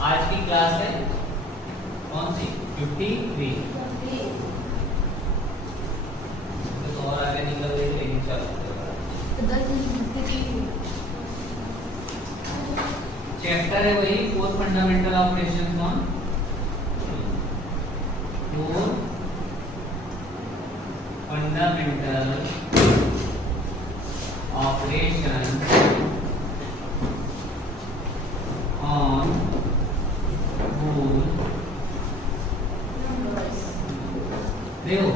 आज की क्लास है कौन सी 53। तो और आगे निकल गई लेकिन चलो चैप्टर है वही 4 fundamental operations on 4 fundamental operations on whole देखो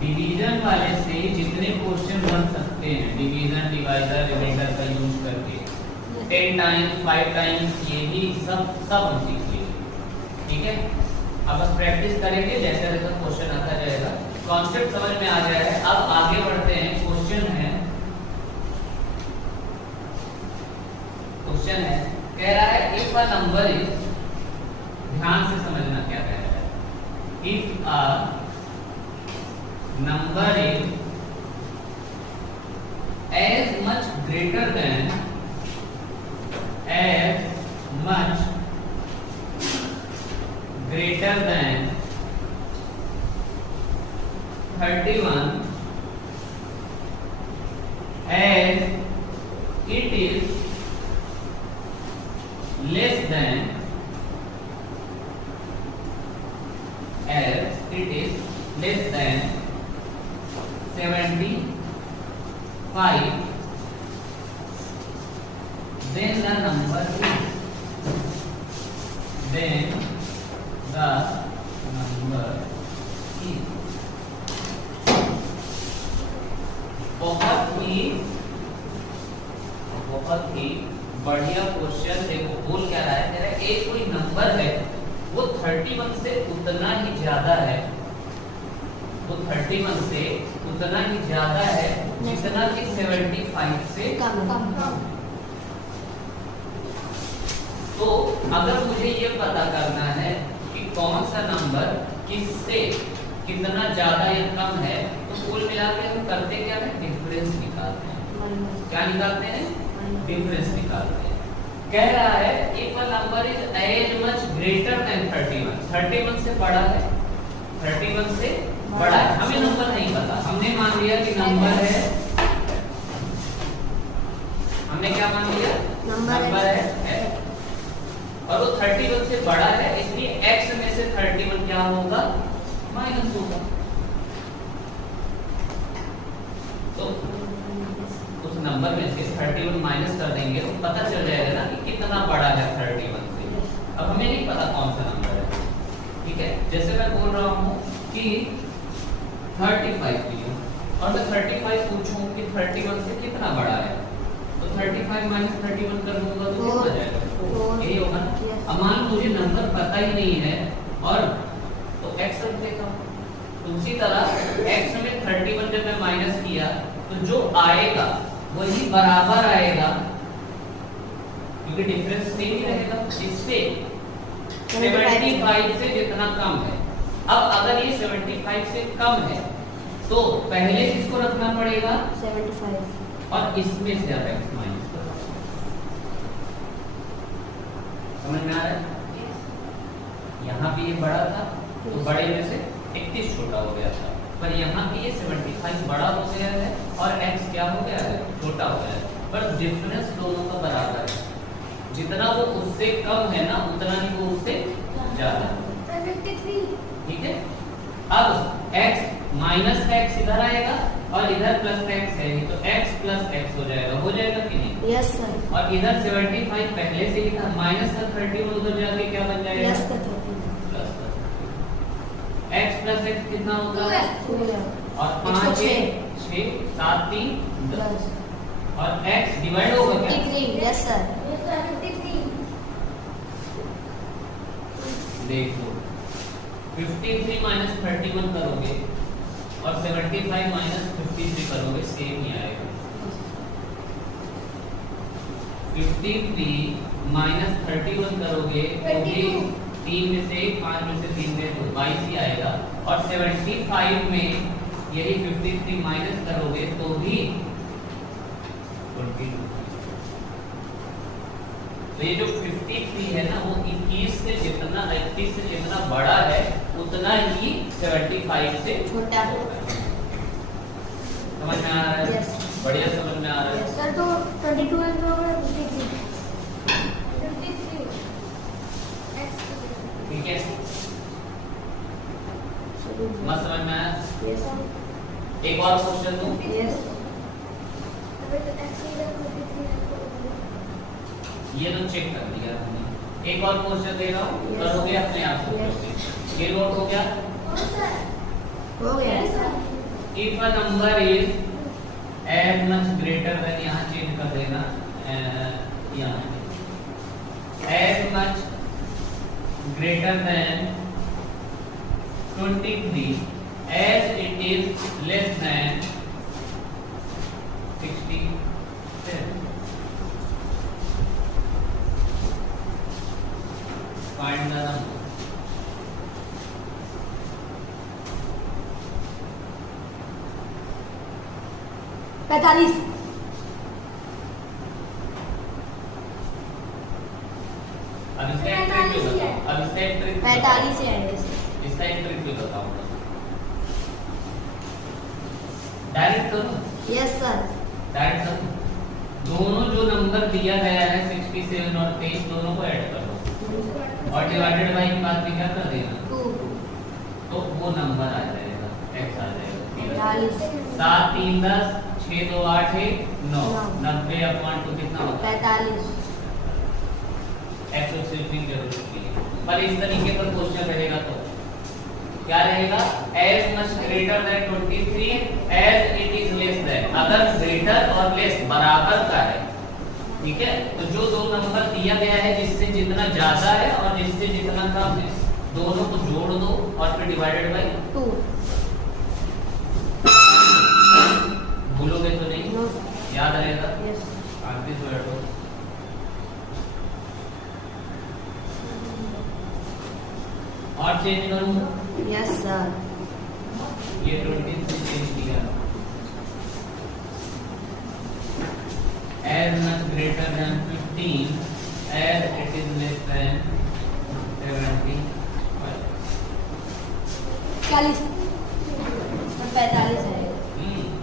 डिवीजन वाले से जितने क्वेश्चन बन सकते हैं डिवीजन डिवाइजर रिमाइंडर का यूज करके 10 टाइम्स 5 टाइम्स ये भी सब हम सीख लेंगे। ठीक है, अब बस प्रैक्टिस करेंगे, जैसे जैसे क्वेश्चन आता जाएगा कॉन्सेप्ट समझ में आ जाएगा। अब आगे बढ़ते हैं। क्वेश्चन है कह रहा है इफ अ नंबर इज, ध्यान से समझना क्या कह रहा है। If a number is as much greater than 31 as it is less than 75, then the number is बहुत ही बढ़िया क्वेश्चन। देखो बोल क्या रहा है, कह रहा है एक कोई नंबर है वो 31 से उतना ही ज्यादा है, वो 31 से उतना ही ज्यादा है जितना कि 75 से कम। तो अगर मुझे ये पता करना है कि कौन सा नंबर किससे कितना ज्यादा या कम है, तो कुल मिलाकर हम करते क्या है, डिफरेंस निकालते हैं। क्या निकालते हैं? डिफरेंस निकालते हैं। कह रहा है if a number is as much greater than 31 से बड़ा है, 31 से बड़ा है। हमें नंबर नहीं पता, हमने मान लिया कि नंबर है, हमने क्या मान लिया, नंबर है और वो 31 से बड़ा है, इसलिए x में से 31 क्या होगा, माइनस होगा। तो उस नंबर में से 31 माइनस कर देंगे तो पता चल जाएगा ना कि कितना बड़ा है 31 से। अब हमें नहीं पता कौन सा नंबर है। ठीक है, जैसे मैं बोल रहा हूँ कि 35 लियो और मैं 35 पूछूं कि 31 से कितना बड़ा है, तो 35 माइनस 31 कर दूंगा तो कितना जाएगा, यही होगा ना। अब मान मुझे नंबर पता ही नहीं है और तो x रख देता हूँ, तो उसी तरह x में 31 जब मैं माइनस किया तो जो आएगा वही बराबर आएगा, क्योंकि डिफरेंस सेम ही रहेगा इससे 75 से जितना कम है। अब अगर ये 75 से कम है तो पहले किसको रखना पड़ेगा, 75 और इसमें से आप x माइनस करो। समझ में आ रहा है? यहाँ पे ये बड़ा था तो बड़े में से 31 छोटा हो गया था, पर यहाँ पे ये 75 बड़ा हो गया है और x क्या हो गया है, छोटा हो गया है, पर डिफरेंस दोनों का बराबर है। जितना वो उससे कम है ना उतना ही वो उससे ज्यादा है। ठीक है, अब x माइनस x इधर आएगा और इधर प्लस x है तो x प्लस x हो जाएगा कि नहीं? Yes sir. और इधर 75 पहले से ही था, माइनस का 31 उधर जाके क्या बन जाएगा, yes sir. x plus x कितना होगा, 2 और 5 6 7 3 10 और x डिवाइड होगा क्या, 53। Yes sir. देखो 53 माइनस 31 करोगे और 75 माइनस 53 करोगे सेम ही आएगा। 53 माइनस 31 करोगे तो भी 3 में से 5 में से 3 में तो 22 ही आएगा, और 75 में यही 53 माइनस करोगे तो भी 22। तो ये जो 53 है ना वो 21 से जितना 31 से जितना बड़ा है उतना ही 75 से छोटा है। समझ में आ रहा है? Yes. बढ़िया समझ में आ रहा है। सर तो 22 है तो 53 ठीक है, मत समझ में आया? यस एक और क्वेश्चन दूं? यस ये तो चेक कर दिया हमने। एक और क्वेश्चन दे रहा हूँ, करोगे अपने आप से। ये नोट हो गया? हो गया। If a number is as much greater than, यहाँ चेंज कर देना, यहाँ as much greater than 23 as it is less than 67. Find the number. पैंतालीस। अब इसका एक ट्रिक भी बताओ। अब इसका एक ट्रिक 45 है। इसका एक ट्रिक भी बताऊंगा। डायरेक्ट करो, यस सर। डायरेक्ट करो। दोनों जो नंबर दिया गया है 67 और 23 दोनों को ऐड कर दो और डिवाइडेड बाय के बाद भी क्या कर देना, 2 तो वो नंबर आ जाएगा, x आ जाएगा 45 7 3 10 6 2 8 1 9 90/2 कितना होता है 45। एक्स की जरूरत नहीं है। पर इस तरीके पर क्वेश्चन रहेगा तो क्या रहेगा, as much greater than 23 as it is less than। अगर greater और less बराबर का है, ठीक है, तो जो दो नंबर दिया गया है जिससे जितना ज्यादा है और जिससे जितना कम है दोनों को जोड़ दो और फिर डिवाइडेड बाय 2 भूलोगे तो नहीं, नो याद रहेगा। यस आखिरी तो बैठो। और चेंज करूं, यस सर। ये 23 चेंज किया, as much greater than 15 as it is less than 75। 40 45 है।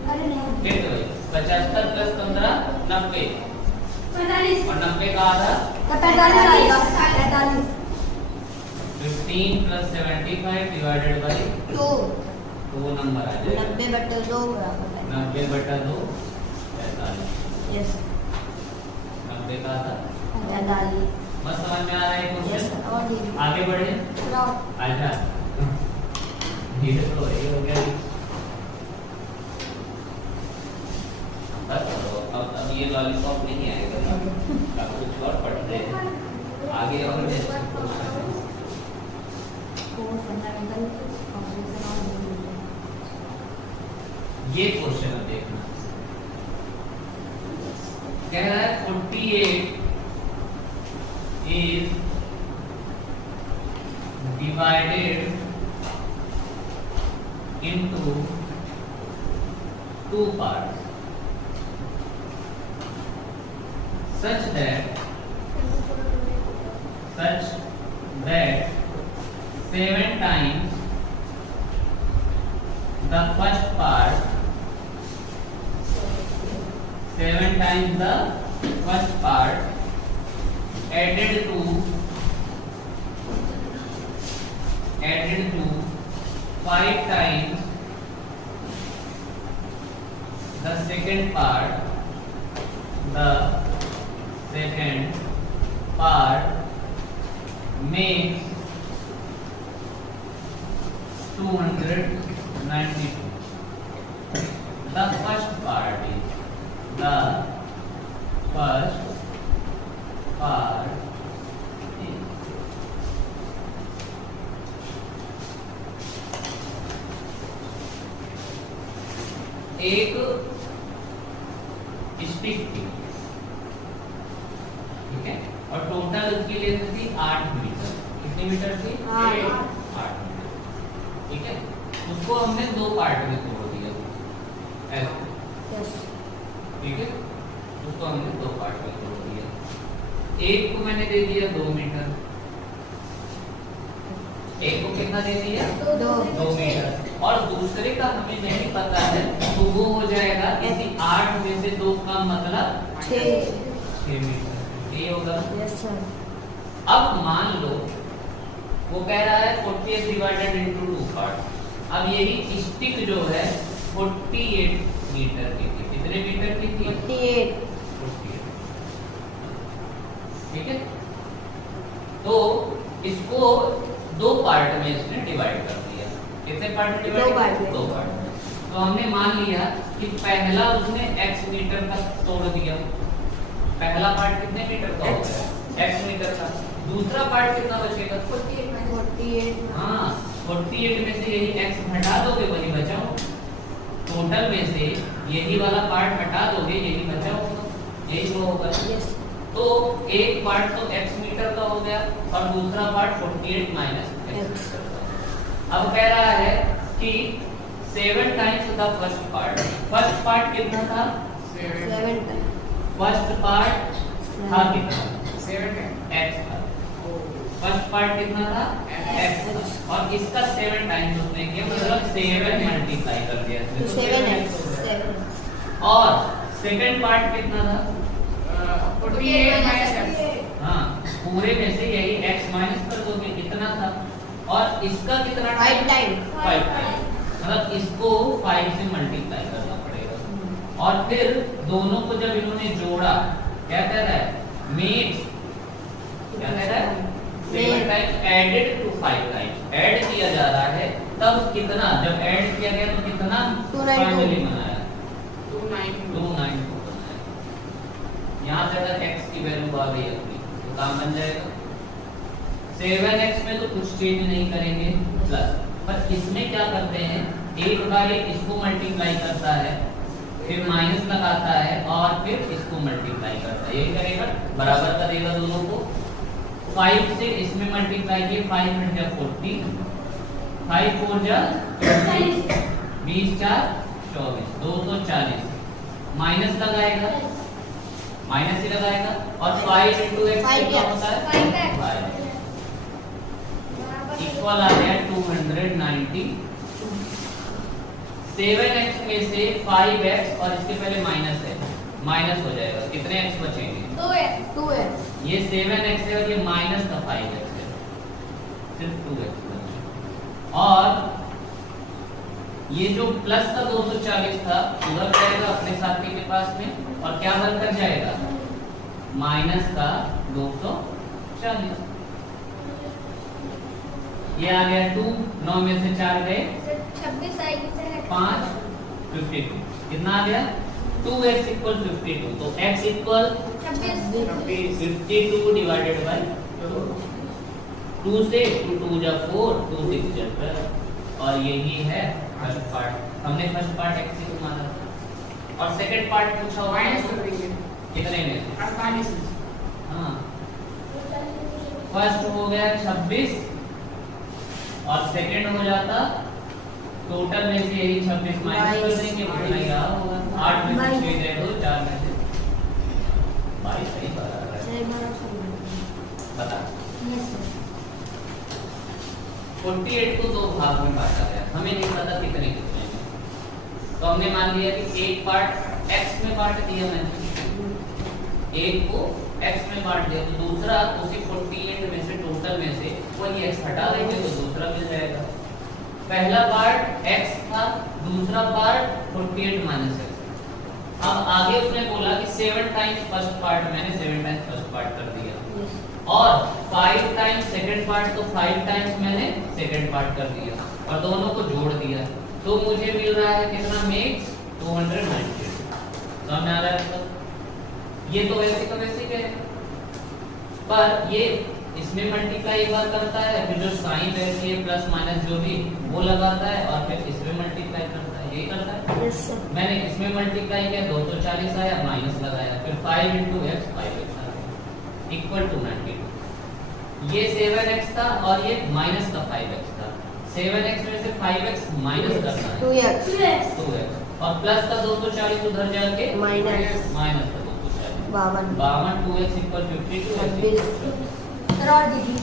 अरे नहीं फिर तो 75 प्लस 15 90 45 और 90 का आधा 45 आएगा 45 15 प्लस 75 डिवाइडेड बाय 2 तो वो नंबर आ जाएगा 90/2 बराबर है 90/2 45। यस 90 का आधा 45 बस समझ में आ रहा है यस क्वेश्चन। और दीजिए आगे बढ़े, चलाओ। आजा धीरे तो ये हो गया। बस करो, अब ये लॉलीपॉप नहीं आएगा, अब कुछ और पढ़ते हैं आगे और फंडामेंटल ऑपरेशन और ये क्वेश्चन अब देखना, कह रहा है 48 is divided into 2 parts such that 7 times the first part, 7 times the first part added to 5 times the second part, makes 292. The first part is एक स्टिक थी, ठीक है, और टोटल उसकी लेंथ थी 8 मीटर। कितनी मीटर थी? 8 मीटर, ठीक है। उसको हमने 2 पार्ट में तोड़ दिया ऐसे, ठीक है, उसको हमने 2 पार्ट में तोड़ दिया। एक को मैंने दे दिया 2 मीटर, एक को कितना दे दिया 2 मीटर, और दूसरे का हमें नहीं पता है, तो वो हो जाएगा इसी 8 में से 2 का मतलब 6 मीटर, ये होगा। Yes sir. अब मान लो वो कह रहा है 48 डिवाइडेड इनटू 2 पार्ट। अब यही स्टिक जो है 48 मीटर की थी, कितने मीटर की थी 48। ठीक है, तो इसको 2 पार्ट में इसने डिवाइड कर दिया। कितने पार्ट में डिवाइड किया 2 पार्ट में। तो हमने मान लिया कि पहला उसने x मीटर का तोड़ दिया, पहला पार्ट कितने मीटर का हो गया x मीटर का, दूसरा पार्ट कितना बचेगा 48। हाँ 48 में से यही x हटा दोगे वही बचा होगा, टोटल में से यही वाला पार्ट हटा दोगे यही बचा होगा, यही वो होगा। यस। तो एक पार्ट तो x मीटर का हो गया और दूसरा पार्ट 48 माइनस x। अब कह रहा है कि 7 टाइम्स द फर्स्ट पार्ट कितना था 7 फर्स्ट पार्ट था कितना 7 x था, फर्स्ट पार्ट कितना था x था, और इसका 7 टाइम्स उसने किया, मतलब 7 मल्टीप्लाई कर दिया 7x। और सेकंड पार्ट कितना था 48 माइनस। हाँ पूरे में से यही x माइनस कर दोगे इतना था, और इसका कितना 5 टाइम 5 टाइम, मतलब इसको 5 से मल्टीप्लाई करना पड़ेगा। और फिर दोनों को जब इन्होंने जोड़ा क्या कह रहा है मेक्स, क्या कह रहा है 7 times added to 5 times, add किया जा रहा है तब कितना, जब ऐड किया गया तो कितना 292 फाइनली बनाया 292। यहाँ से अगर x की वैल्यू आ गई अपनी तो काम बन जाएगा। 7x में तो कुछ चेंज नहीं करेंगे प्लस, पर इसमें क्या करते हैं एक बार इसको मल्टीप्लाई करता है फिर माइनस लगाता है और फिर इसको मल्टीप्लाई करता है, यही करेगा बराबर का देगा दोनों को। 5 से इसमें मल्टीप्लाई किए 5 × 40, 5 4 जा 20 4 24 240, माइनस लगाएगा माइनस ही लगाएगा, और 5 × x कितना होता है 5 इक्वल आ गया 290। 7x में से 5x और इसके पहले माइनस है, माइनस हो जाएगा, कितने x बचेंगे 2x। ये 7x है और ये माइनस का 5x है, सिर्फ 2x बचा। और ये जो प्लस का 240 था उधर जाएगा अपने साथी के पास में, और क्या बनकर जाएगा माइनस का 240। ये आ गया 2, 9 में से 4 गए 5 52, कितना आ गया 2x इक्वल 52, तो x इक्वल 52 डिवाइडेड बाय 2 से 2 जा 4 2 6 जा 12, और यही है फर्स्ट पार्ट। हमने फर्स्ट पार्ट x से माना और सेकंड पार्ट पूछा होगा कितने में 48। हाँ फर्स्ट हो गया 26 और सेकंड हो जाता टोटल में से यही 26 माइनस कर देंगे, उतना ही रहा होगा। 8 में से 6 दे दो 4 में से 22 सही बराबर है। बता 48 को 2 भाग में बांटा गया, हमें नहीं पता कितने कितने में, तो हमने मान लिया कि एक पार्ट x में बांट दिया मैंने, एक को x में बांट दिया, तो दूसरा उसी 48 में से टोटल में से वही x हटा देंगे तो दूसरा मिल जाएगा। पहला पार्ट x था, दूसरा पार्ट 48 माइनस x। अब आगे उसने बोला कि 7 टाइम्स फर्स्ट पार्ट, मैंने 7 टाइम्स फर्स्ट पार्ट कर दिया, और 5 टाइम्स सेकंड पार्ट, तो 5 टाइम्स मैंने सेकंड पार्ट कर दिया और दोनों को जोड़ दिया, तो मुझे मिल रहा है कितना मेक्स 290। समझ आ रहा है? ये तो वैसे का वैसे ही है, पर ये इसमें मल्टीप्लाई एक बार करता है, फिर जो साइन रहती है प्लस माइनस जो भी वो लगाता है, और फिर इसमें मल्टीप्लाई करता है, यही करता है। मैंने इसमें मल्टीप्लाई किया 240 आया, माइनस लगाया, फिर 5 × x 5x आ गया इक्वल टू 92। ये 7x था और ये माइनस का 5x था। 7x में से 5x माइनस करना है 2x, और प्लस का 240 उधर जाके माइनस का 240। 52 2x इक्वल 52 सर और दीदी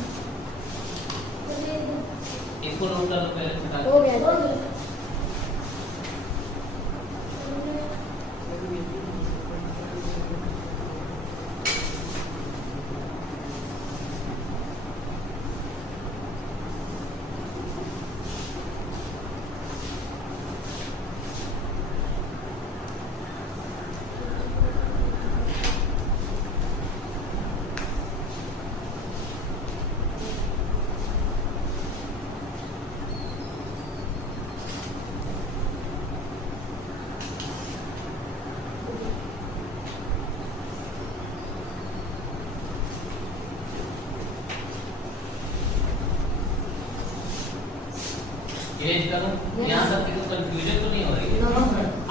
इसको नोट कर लो पहले फटाफट। हो गया इरेज करो। Yes. यहाँ तक किसी कंफ्यूजन तो नहीं हो रही है? No.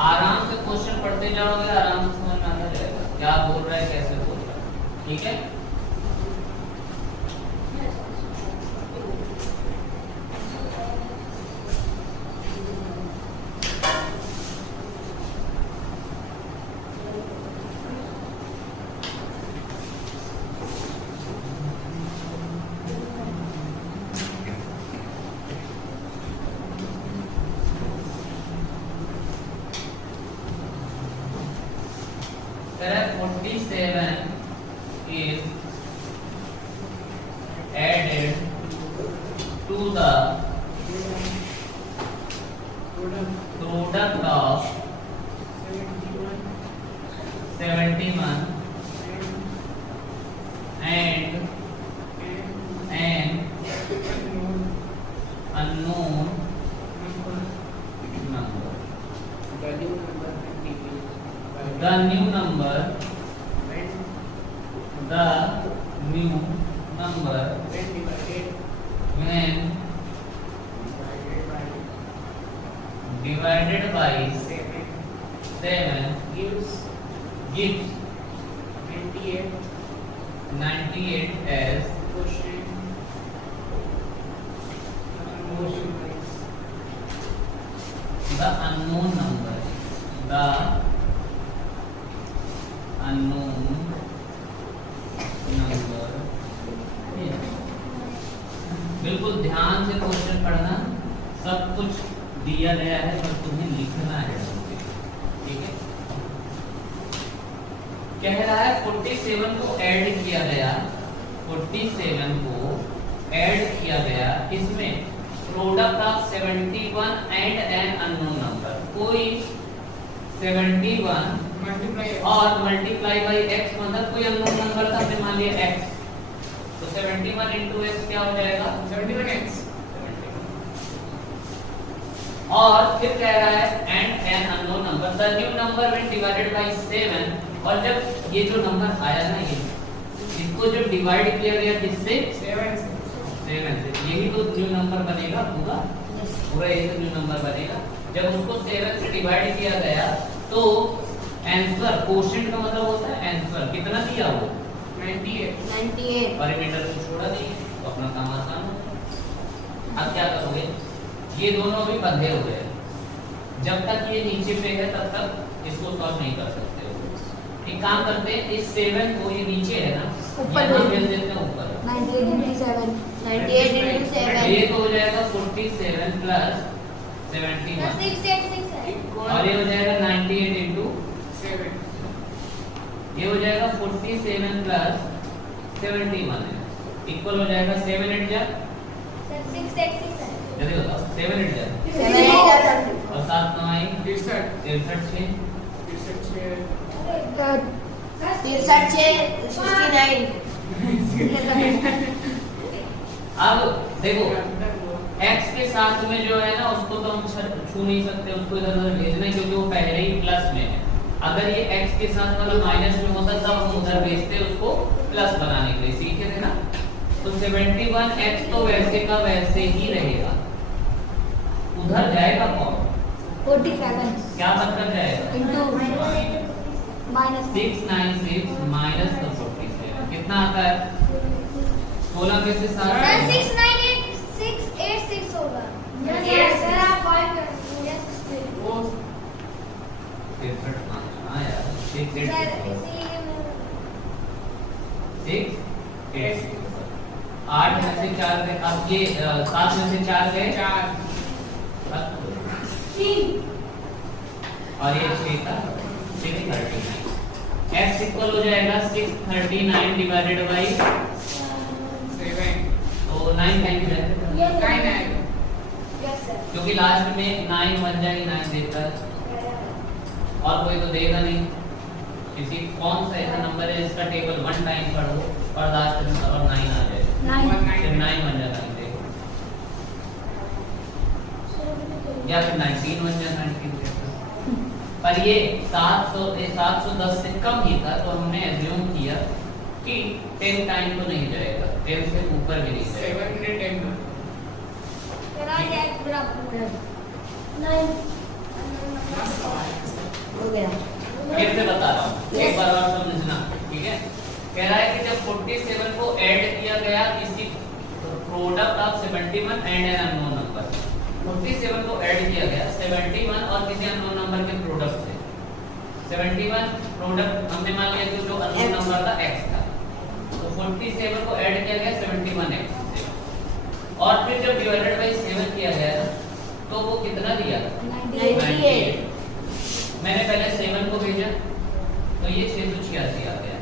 आराम से क्वेश्चन पढ़ते जाओगे, आराम से समझ में आता जाएगा क्या बोल रहा है, कैसे बोल रहा है। ठीक है, correct 47 is added to the product of 71 and an unknown number. The new number when divided by 7 gives 98 as the unknown number. The unknown number. बिल्कुल ध्यान से क्वेश्चन पढ़ना, सब कुछ दिया गया है पर तुम्हें लिखना है। ठीक है, कह रहा है 47 को ऐड किया गया, 47 को ऐड किया गया, इसमें product of 71 and an unknown number. कोई 71 और मल्टीप्लाई बाई x मतलब कोई अननोन नंबर था, हमने मान लिया x, तो 71 into x क्या हो जाएगा 71x। और फिर कह रहा है and an unknown number the new number when divided by 7। और जब ये जो नंबर आया ना, ये इसको जब डिवाइड किया गया किससे 7 से, यही तो न्यू नंबर बनेगा पूरा पूरा, यही तो न्यू नंबर बनेगा। जब उसको 7 से डिवाइड किया गया तो आंसर, क्वोशिएंट का मतलब होता है आंसर, कितना दिया वो 98 परिमीटर को छोड़ा नहीं, तो अपना काम आसान हो। अब क्या करोगे, ये दोनों भी बंधे हुए हैं, जब तक ये नीचे पे है तब तक इसको सॉल्व नहीं कर सकते हो। एक काम करते हैं, इस 7 को, ये नीचे है ना, ऊपर यहाँ भेज देते हैं ऊपर। 98 into 7 98 into 7 ये तो हो जाएगा 47 प्लस 71 और ये हो जाएगा 98 into 7। ये हो जाएगा 47 प्लस 71 है, इक्वल हो जाएगा 7 8 जा, जल्दी बताओ 7 8 जा 7 और 7 9 आई 63 63 अब देखो x के साथ में जो है ना, उसको तो हम छू नहीं सकते, उसको इधर उधर भेजना है क्योंकि वो पहले ही प्लस में है। अगर ये x के साथ वाला माइनस में होता तब हम उधर भेजते उसको प्लस बनाने के लिए, सीखे थे ना। तो 71x तो वैसे का वैसे ही रहेगा, उधर जाएगा कौन 47 क्या मतलब जाएगा into minus 696 माइनस 47 कितना आता है 16 में से 7 वो 63 हाँ यार 6 8 6 8 8 में से 4 गए, अब ये 7 में से 4 गए 4 और ये 6 का 639 x इक्वल हो जाएगा 639 डिवाइडेड बाई 7 तो 9 टाइम्स जाएगा 9 आएगा। Yes sir. क्योंकि लास्ट में 9 बन जाएगी 9 देता है और कोई तो देगा नहीं। किसी कौन सा ऐसा नंबर है जिसका टेबल 1 टाइम पढ़ो और लास्ट में और 9 आ जाए, 9 फिर 9 बन जाता है देखो, या फिर 19 बन जाता है 19 देखो। पर ये 710 से कम ही था तो हमने एज्यूम किया कि 10 टाइम तो नहीं जाएगा, 10 से ऊपर भी नहीं जाएगा। 710 तेरा ये बराबर 9 हो गया। फिर से बता रहा हूँ एक बार और समझना, ठीक है। कह रहा है कि जब 47 को ऐड किया गया किसी product of 71 and an unknown number, 47 को ऐड किया गया 71 और किसी अननोन नंबर के प्रोडक्ट से। 71 प्रोडक्ट हमने मान लिया कि जो अननोन नंबर था x था, तो 47 को ऐड किया गया 71x से और फिर जब डिवाइडेड बाय 7 किया गया तो वो कितना दिया? 98। मैंने पहले 7 को भेजा तो ये 686 आ गया।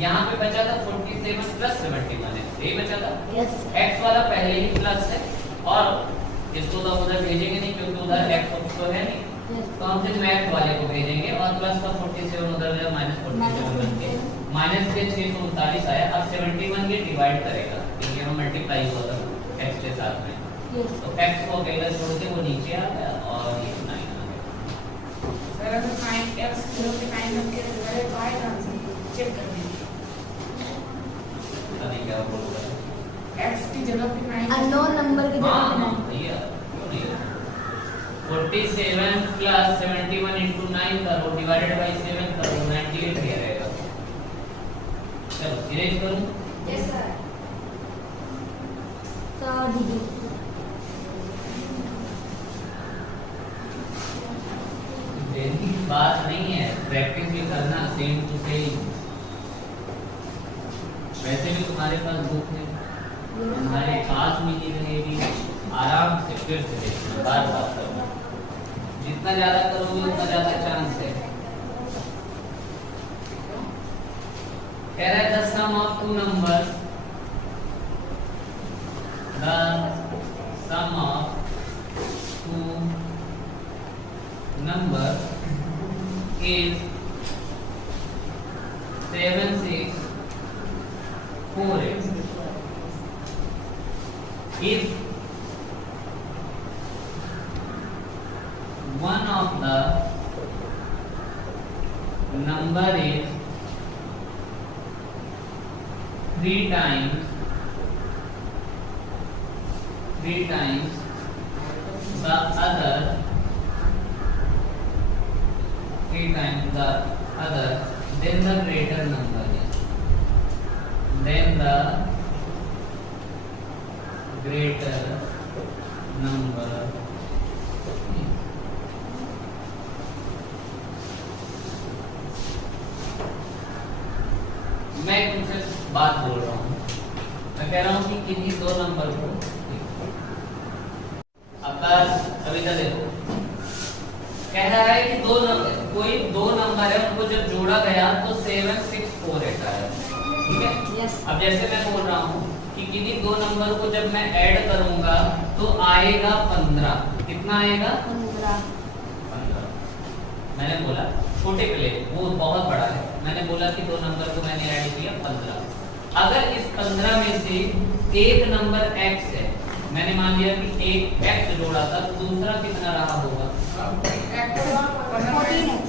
यहाँ पे बचा था 47 प्लस 71 है, यही बचा था। यस x वाला पहले ही प्लस है और इसको तो उधर भेजेंगे नहीं क्योंकि उधर x तो है नहीं, तो हम सिर्फ x वाले को भेजेंगे और प्लस का 47 उधर गया माइनस 47 बन के माइनस के 639 आया। अब 71 ये डिवाइड करेगा क्योंकि हम मल्टीप्लाई हुआ था x के साथ में, तो x को अकेला छोड़ के वो नीचे आ गया और ये 9 आ गया। सर अगर फाइन x 0 के 9 रख के डिवाइड बाय आंसर चेक कर दीजिए। पता नहीं क्या बोल रहा है। x की जगह पे 9 अननोन नंबर की जगह पे हाँ 9। भैया क्यों नहीं है? 47 प्लस 71 into 9 करो डिवाइडेड बाय 7 करो 98 क्या रहेगा? चलो इरेज करूं। Yes sir. तो दीदी देरी की बात नहीं है, प्रैक्टिस भी करना सेम टू सेम। वैसे भी तुम्हारे पास बुक है, तुम्हारे पास में ही रहेगी, आराम से फिर से देखना, बार बार करना। जितना ज्यादा करोगे उतना ज्यादा चांस है। कह रहा है the sum of two numbers, the sum of two number is 7648 if one of the number is 3 times the other, 3 times the other, then the greater number is, then the greater number is. मैं तुमसे बात बोल रहा हूँ, मैं कह रहा हूँ कि किन्हीं दो नंबर को अभी तक देखो, कह रहा है कि कोई दो नंबर है उनको जब जोड़ा गया तो 7648 आया, ठीक है। यस अब जैसे मैं बोल रहा हूँ कि किन्हीं दो नंबर को जब मैं ऐड करूंगा तो आएगा 15, कितना आएगा? 15। मैंने बोला छोटे प्ले वो बहुत बड़ा है, मैंने बोला कि दो नंबर को मैंने ऐड किया 15। अगर इस 15 में से एक नंबर x है, मैंने मान लिया कि एक x जोड़ा था, तो दूसरा कितना रहा होगा? 14x।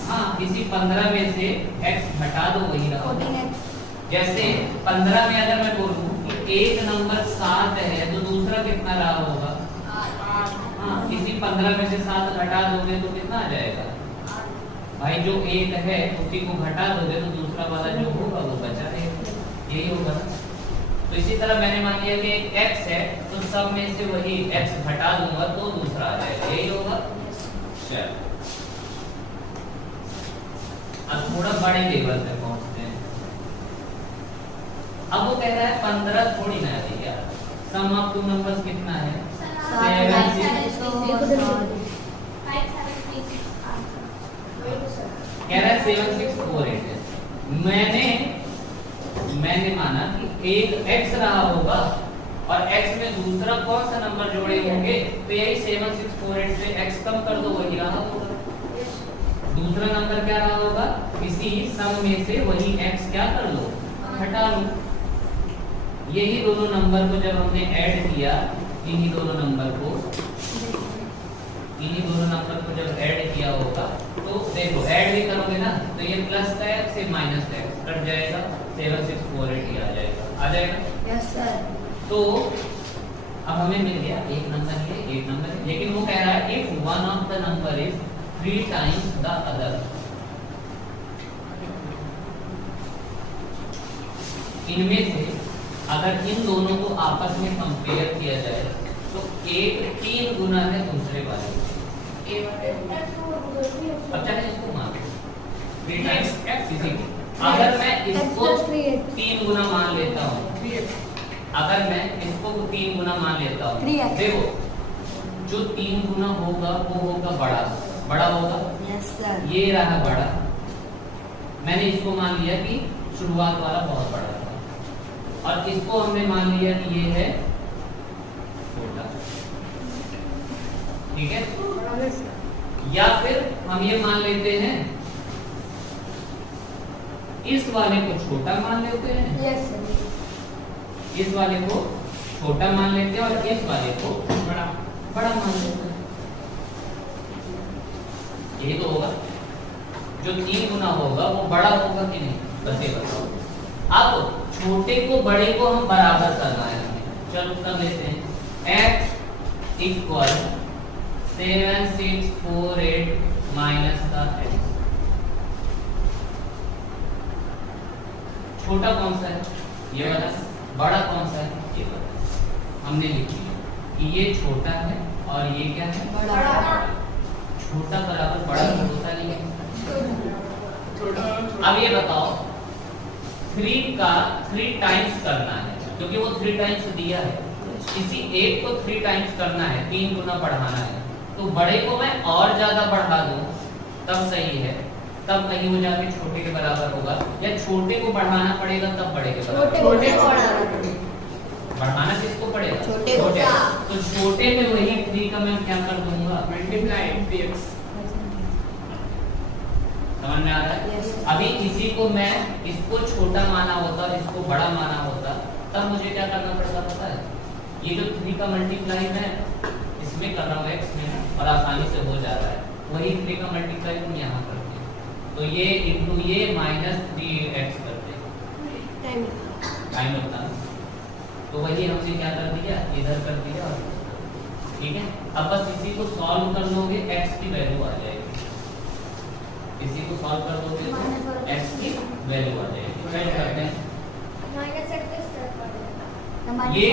हाँ, इसी 15 में से x घटा दो वही रहा। 14x। जैसे 15 में अगर मैं बोलूं कि एक नंबर 7 है तो दूसरा कितना रहा होगा? 8। हाँ, इसी 15 में से 7 घटा दोगे तो कितना आ जाएगा? भाई जो एक है उसी को घटा दोगे तो दूसरा वाला जो होगा वो बचा रहेगा, यही होगा ना। तो इसी तरह मैंने मान लिया कि एक x है तो सब में से वही x घटा दूंगा तो दूसरा आ जाएगा, यही होगा। चलो अब थोड़ा बड़े लेवल पे पहुंचते हैं। अब वो कह रहा है 15 थोड़ी ना है यार। सम ऑफ टू नंबर्स कितना है? 7 कह रहा है 7648 है। मैंने माना कि एक x रहा होगा और x में दूसरा कौन सा नंबर जोड़े होंगे, तो यही 7648 से x कम कर दो, वही रहा होगा। दूसरा नंबर क्या रहा होगा? इसी सम में से वही x क्या कर लो, हटा लो। यही दोनों नंबर को जब हमने ऐड किया, इन्हीं दोनों नंबर को जब ऐड किया होगा, तो देखो ऐड भी करोगे ना, तो ये प्लस का x से माइनस का x कट जाएगा, 7648 आ जाएगा। Yes sir. तो अब हमें मिल गया एक नंबर है, एक नंबर है, लेकिन वो कह रहा है if one of the number is 3 times the other. इनमें से अगर इन दोनों को आपस में कंपेयर किया जाए तो एक 3 गुना है दूसरे वाले। अब चाहे इसको मान लो 3 टाइम्स x इसी को, अगर मैं इसको 3 गुना मान लेता हूँ, अगर मैं इसको 3 गुना मान लेता हूँ, देखो जो 3 गुना होगा वो होगा बड़ा होगा। Yes sir. ये रहा बड़ा, मैंने इसको मान लिया कि शुरुआत वाला बहुत बड़ा था, और इसको हमने मान लिया कि ये है छोटा। ठीक है, या फिर हम ये मान लेते हैं इस वाले को छोटा मान लेते हैं, यस सर। इस वाले को छोटा मान लेते हैं और इस वाले को बड़ा मान लेते हैं। यही तो होगा, जो 3 गुना होगा वो बड़ा होगा कि नहीं, बस ये बताओ। अब छोटे को बड़े को हम बराबर करना है हमें, चलो कर लेते हैं। x इक्वल 7648 माइनस का x। छोटा कौन सा है ये वाला, बड़ा कौन सा है ये वाला। हमने लिख लिया कि ये छोटा है और ये क्या है, बड़ा। छोटा बराबर बड़ा होता नहीं है। अब ये बताओ 3 टाइम्स करना है, क्योंकि वो 3 टाइम्स दिया है, किसी एक को 3 टाइम्स करना है, 3 गुना बढ़ाना है, तो बड़े को मैं और ज्यादा बढ़ा दूं तब सही है, तब कहीं वो जाके छोटे के बराबर होगा, या छोटे को बढ़ाना पड़ेगा तब बड़े के बराबर। बढ़ाना किसको पड़ेगा, छोटे को। तो छोटे में वही 3 का मैं क्या कर दूंगा, मल्टीप्लाई 3x। समझ में आ रहा है? Yes. अभी इसी को मैं इसको छोटा माना होता और इसको बड़ा माना होता, तब मुझे क्या करना पड़ता पता है, ये जो 3 का मल्टीप्लाई मैं इसमें कर रहा हूँ x में, और आसानी से हो जा रहा है, वही 3 का मल्टीप्लाई तुम यहाँ करते हो, तो ये इनटू ये माइनस 3x करते हैं, टाइम लगता है। तो वही हमने क्या कर दिया, इधर कर दिया, और ठीक है। अब बस इसी को सॉल्व कर लोगे, x की वैल्यू आ जाएगी, इसी को सॉल्व कर दोगे तो x की वैल्यू आ जाएगी। चलो करते हैं, ये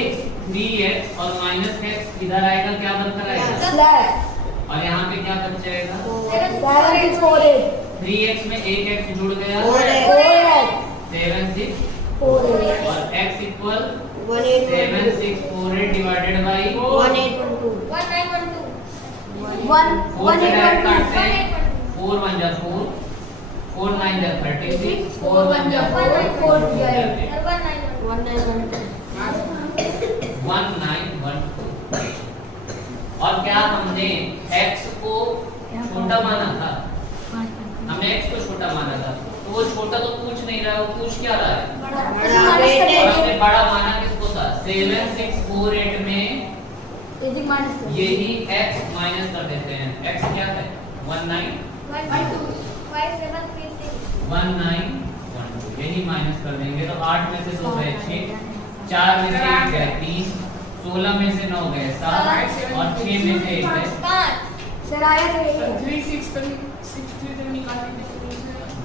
3x और माइनस x इधर आएगा, क्या बनकर आएगा, और यहाँ पे क्या बच जाएगा, 3x में एक x जुड़ गया, 76, और x इक्वल 7648 डिवाइडेड बाई 4 1 जा 4, 4 9 जा 36, 4 1 जा 4, 1912। और क्या हमने x को छोटा माना था, हमने x को छोटा माना था, तो वो छोटा तो पूछ नहीं रहा है, वो पूछ क्या रहा है, और हमने बड़ा माना किसको था, 7648 में यही x माइनस कर देते हैं, x क्या है 1912, यही माइनस कर देंगे, तो 8 में से 2 गए 6, 4 में से 1 गए 3, 16 में से 9 गए 7, और 6 में से 1 गए 5।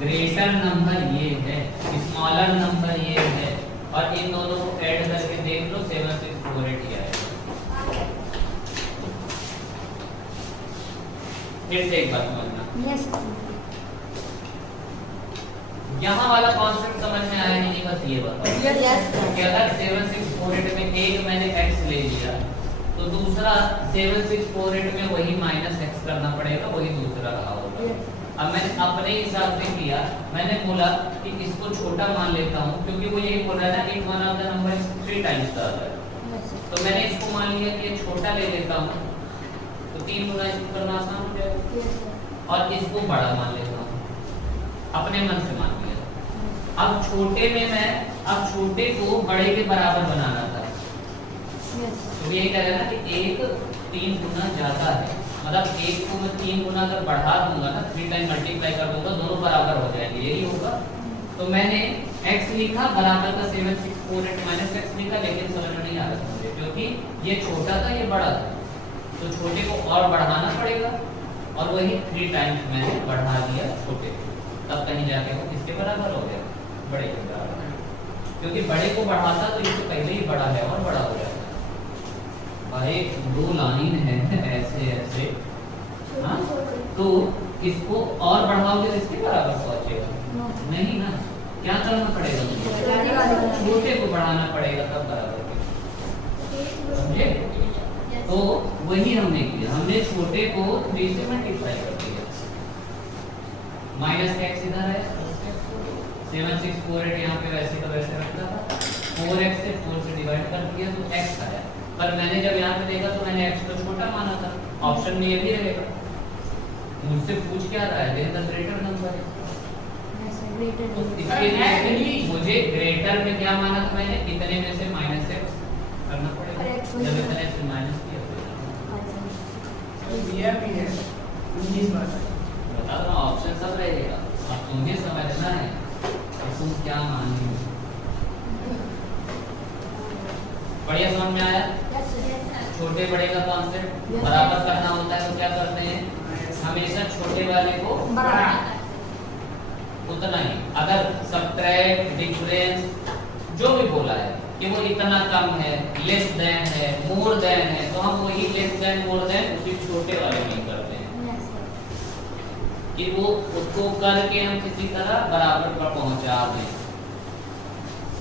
ग्रेटर नंबर ये है, स्मॉलर नंबर ये है, और इन दोनों को ऐड करके देख लो 7648 ही आएगा। फिर से एक बात समझना, यहाँ वाला कॉन्सेप्ट समझ में आया नहीं, बस ये बताओ Yes, sir. कि अगर 7648 में एक मैंने x ले लिया तो दूसरा 7648 में वही माइनस x करना पड़ेगा, वही दूसरा रहा होगा। Yes. अब मैंने अपने हिसाब से किया, मैंने बोला कि इसको छोटा मान लेता हूँ क्योंकि वो यही बोल रहा है ना, एक one of the number is 3 times the other, Yes, sir. तो मैंने इसको मान लिया कि ये छोटा ले लेता हूँ तो 3 गुना इसको करना आसान हो जाएगा, Yes, sir. और इसको बड़ा मान लेता हूँ, अपने मन से मान लिया। अब छोटे को बड़े के बराबर बनाना था, Yes, sir. तो यही कह रहे हैं ना कि एक 3 गुना ज्यादा है, मतलब एक को मैं 3 गुना अगर बढ़ा दूंगा ना, 3 टाइम मल्टीप्लाई कर दूंगा, दोनों बराबर हो जाएंगे, यही होगा। तो मैंने x लिखा बराबर का 7648 माइनस x लिखा, लेकिन समझ में नहीं आ रहा मुझे क्योंकि ये छोटा था ये बड़ा था, तो छोटे को और बढ़ाना पड़ेगा, और वही 3 टाइम्स मैंने बढ़ा दिया छोटे को, तब कहीं जाके वो किसके बराबर हो गया, बड़े के बराबर, क्योंकि बड़े को बढ़ाता तो इससे पहले ही बड़ा है और बड़ा हो जाएगा। भाई 2 लाइन है ऐसे ऐसे, हाँ, तो इसको और बढ़ाओगे तो इसके बराबर पहुंचेगा No. नहीं ना, क्या करना पड़ेगा मुझे, छोटे वाले को छोटे को बढ़ाना पड़ेगा तब बराबर होगा। समझे? तो वही हमने किया, हमने छोटे को 3 से मल्टीप्लाई कर दिया, माइनस x इधर है, 7648 यहाँ पे वैसे का वैसे रखा था, 4x से 4 से डिवाइड कर दिया तो x आया, पर मैंने जब यहाँ पे देखा तो मैंने x को छोटा माना था, ऑप्शन में ये भी रहेगा। मुझसे पूछ क्या रहा है, देन द ग्रेटर नंबर है, Yes, sir. Greater तो than. इसके लिए मुझे ग्रेटर में क्या माना था मैंने, इतने में से माइनस x करना और पड़ेगा, x जब वही इतने से माइनस किया अच्छा. दिया भी है 19 बार। बता रहा हूँ ऑप्शन सब रहेगा, अब तुम्हें समझना है कि तुम क्या मानते हो। बढ़िया समझ में आया? Yes, sir. Yes, sir. छोटे बड़े का कॉन्सेप्ट Yes. बराबर करना होता है तो क्या करते हैं, हमेशा छोटे वाले को बराबर. उतना ही, अगर सबट्रैक्ट डिफरेंस जो भी बोला है कि वो इतना कम है, लेस देन है, मोर देन है, तो हम वही लेस देन मोर देन उसी छोटे वाले में करते हैं Yes, sir. कि वो उसको करके हम किसी तरह बराबर पर पहुंचा दें।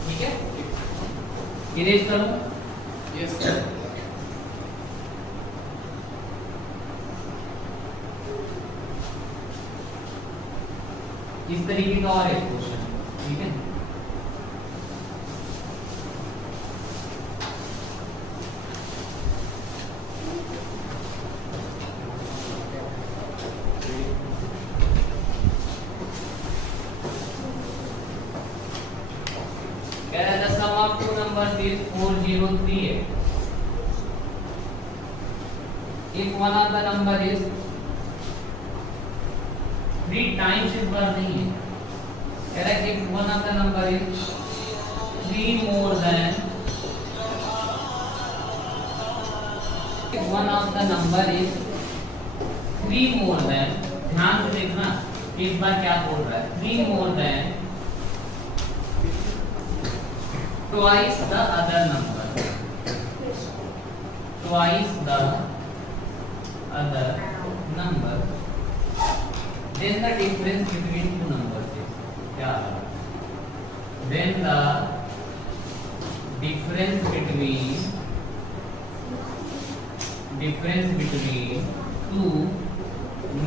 ठीक है, इरेज करूं? Yes sir. इस तरीके का और एक क्वेश्चन, ठीक है, कह रहा है the sum of two numbers is 4038 if one of the number is 3 times इस बार नहीं है, कह रहा है if one of the number is 3 more than, if one of the number is 3 more than, ध्यान से देखना कि इस बार क्या बोल रहा है, 3 more than twice the other number, twice the other number, then the difference between two numbers is क्या है? Then the difference between two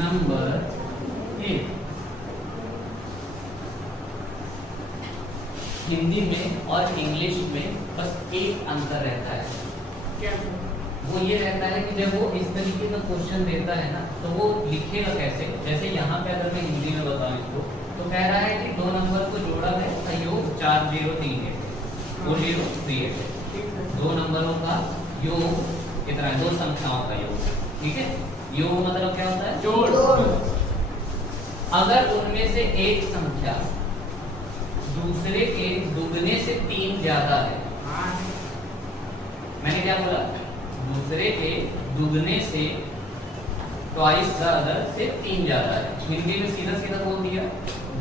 number is, Hindi में और इंग्लिश में बस एक अंतर रहता है, क्या वो ये रहता है कि जब वो इस तरीके का क्वेश्चन देता है ना तो वो लिखेगा कैसे, जैसे यहाँ पे अगर मैं हिंदी में बताऊँ इसको तो कह रहा है कि 2 नंबर को जोड़ा है योग 4038 4038 है, 2 नंबरों का योग कितना है, 2 संख्याओं का योग, ठीक है, योग मतलब क्या होता है, जोड़। अगर उनमें से एक संख्या दूसरे के दुगने से 3 ज्यादा है, मैंने क्या बोला, दूसरे के दुगने से ट्वाइस द अदर से 3 ज्यादा है, हिंदी में सीधा सीधा बोल दिया।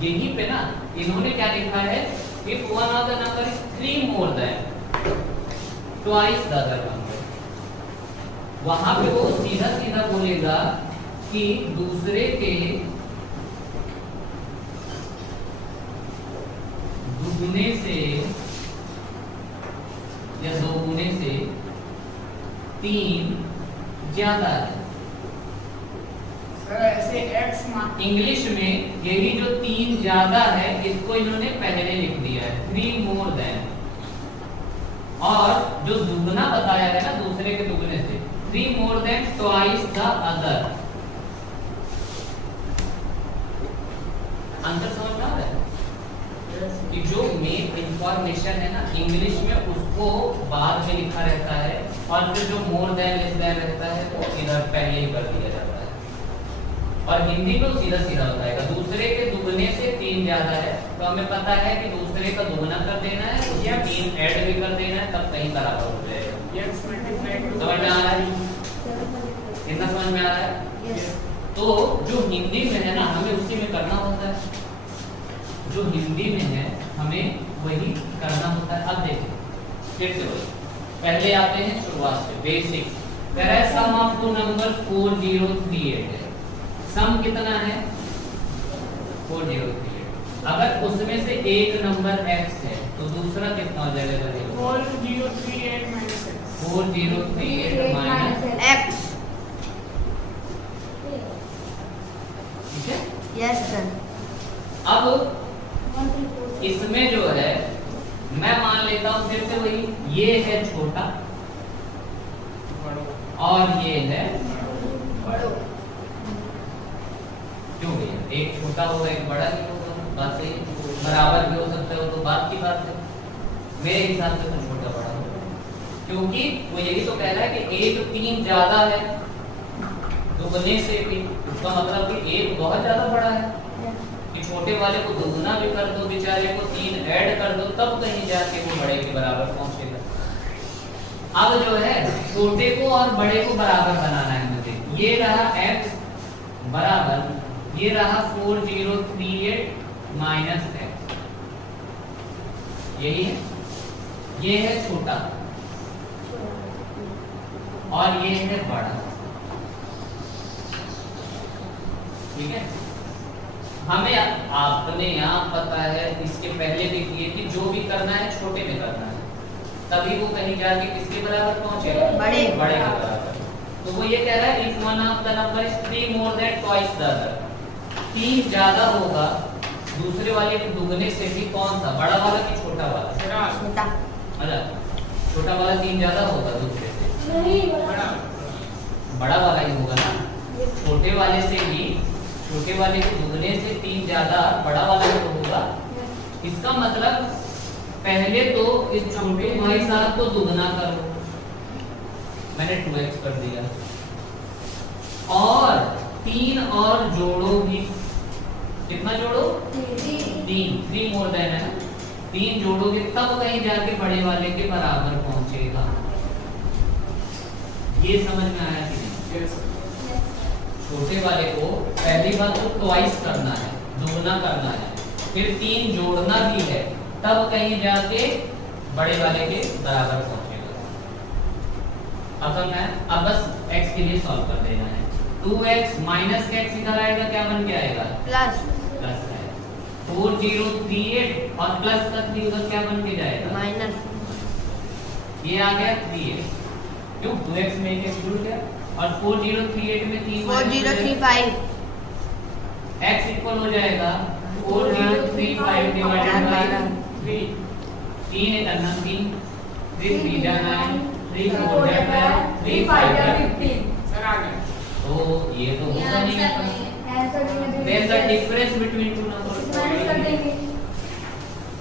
यहीं पे ना इन्होंने क्या लिखा है, if one of the number is 3 more than twice the other number, वहां पे वो सीधा सीधा बोलेगा कि दूसरे के गुने से या 2 गुने से 3 ज्यादा है। सर ऐसे x मान इंग्लिश में यही जो 3 ज्यादा है इसको इन्होंने पहले लिख दिया है 3 मोर देन, और जो दुगना बताया है ना दूसरे के दुगने से 3 more than twice the other. अंतर समझ में आ रहा है कि जो मेन इंफॉर्मेशन है ना इंग्लिश में उसको बाद में लिखा रहता है, और फिर जो मोर देन लेस देन रहता है वो इधर पहले ही कर दिया जाता है, और हिंदी में सीधा सीधा हो जाएगा। दूसरे के दुगने से 3 ज्यादा है तो हमें पता है कि दूसरे का दुगना कर देना है, उसमें 3 ऐड भी कर देना है, तब कहीं बराबर हो जाएगा। x मल्टीप्लाई टू समझ में आ रहा है? इतना समझ में आ रहा है? यस तो जो हिंदी में है ना हमें उसी में करना होता है, जो हिंदी में है हमें वही करना होता है। अब देखिए फिर से वही, पहले आते हैं शुरुआत से basic. there is sum of two numbers 4038 है। सम कितना है 4038। अगर उसमें से एक नंबर x है तो दूसरा कितना हो जाएगा? 4038 minus x 4038 माइनस x। ठीक है। Yes sir. अब इसमें जो है मैं मान लेता हूं फिर से वही, ये है छोटा और ये है बड़ो। क्यों भैया? एक छोटा होगा एक बड़ा नहीं होगा, बात सही है। बराबर भी हो सकता है तो बात की बात है, मेरे हिसाब से तो छोटा बड़ा होगा, क्योंकि वो यही तो कह रहा है कि एक 3 ज्यादा है दुगने से भी, उसका मतलब कि एक बहुत ज्यादा बड़ा है कि छोटे वाले को दुगना भी कर दो, बेचारे को 3 ऐड कर दो, तब कहीं जाके वो बड़े के बराबर पहुंचेगा। अब जो है छोटे को और बड़े को बराबर बनाना है मुझे। ये रहा x बराबर ये रहा 4038 माइनस x, यही है। ये है छोटा और ये है बड़ा, ठीक है। हमें आपने यहाँ पता है इसके पहले भी किए कि जो भी करना है छोटे में करना है, तभी वो कहीं जाके किसके बराबर पहुंचेगा? बड़े के बराबर। तो वो ये कह रहा है if one of the number is 3 more than twice the other, 3 ज्यादा होगा दूसरे वाले के दुगने से भी, कौन सा? बड़ा वाला कि छोटा वाला? छोटा। मतलब छोटा वाला 3 ज्यादा होगा दूसरे से, नहीं बड़ा वाला ही होगा ना। छोटे वाले से भी, छोटे वाले के दुगने से 3 ज्यादा बड़ा वाला ही तो होगा। इसका मतलब पहले तो इस छोटे भाई साहब को दुगना करो, मैंने 2x कर दिया, और 3 और जोड़ो भी। कितना जोड़ो? 3 मोर देन है, 3 जोड़ोगे तब कहीं जाके बड़े वाले के बराबर पहुंचेगा। ये समझ में आया कि नहीं? छोटे वाले को पहली बात तो ट्वाइस करना है, दुगना करना है, फिर 3 जोड़ना भी है, तब कहीं जाके बड़े वाले के बराबर पहुंचेगा। अब समझ में? अब बस x के लिए सॉल्व कर देना है। 2x माइनस x इधर आएगा, क्या बन के आएगा? प्लस प्लस है। 4038 और प्लस का 3 उधर क्या बन के जाएगा? माइनस। ये आ गया 3x, क्यों? 2x में एक x जुड़ गया, और 4038 में 3 4035 x इक्वल हो जाएगा 4035 डिवाइडेड बाय 3। 3 है करना 3 3 जा 9 3 4 जा 12 3 5 जा 15। सर आ गया। तो ये तो होगा नहीं। There the difference between two numbers.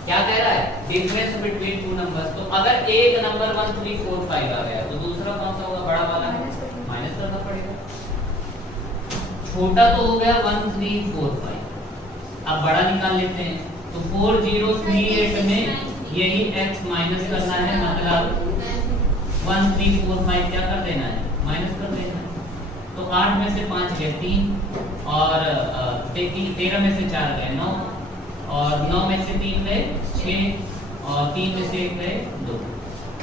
क्या कह रहा है? Difference between two numbers. तो अगर एक नंबर 1 3 4 5 आ गया तो दूसरा कौन सा होगा? बड़ा वाला माइनस करना पड़ेगा। छोटा तो हो गया 1 3 4 5, अब बड़ा निकाल लेते हैं। तो 4038 में यही x माइनस करना है, मतलब 1 3 4 5 क्या कर देना है? माइनस कर देना है। तो 8 में से 5 गए 3, और 13 में से 4 गए 9, और 9 में से 3 गए 6, और 3 में से 1 गए 2।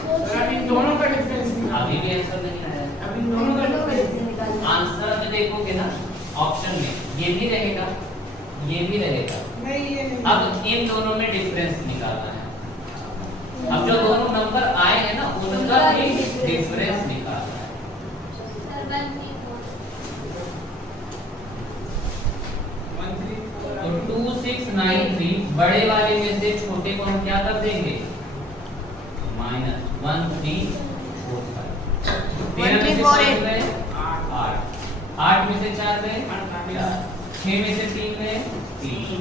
सर अभी दोनों का डिफरेंस निकाल। अभी भी आंसर नहीं आया। अभी दोनों का डिफरेंस आंसर में देखोगे ना ऑप्शन में ये भी रहेगा, ये भी रहेगा। नहीं, ये नहीं। अब इन दोनों में डिफरेंस निकालना है। जो दोनों नंबर आए हैं ना उनका भी डिफरेंस निकालना है। सर 1 3 4 तो 2693 बड़े वाले में से छोटे को हम क्या कर देंगे माइनस 1345। 13 में से 5 गए 8, 8 में से 4 गए 4, 6 में से 3 गए 3।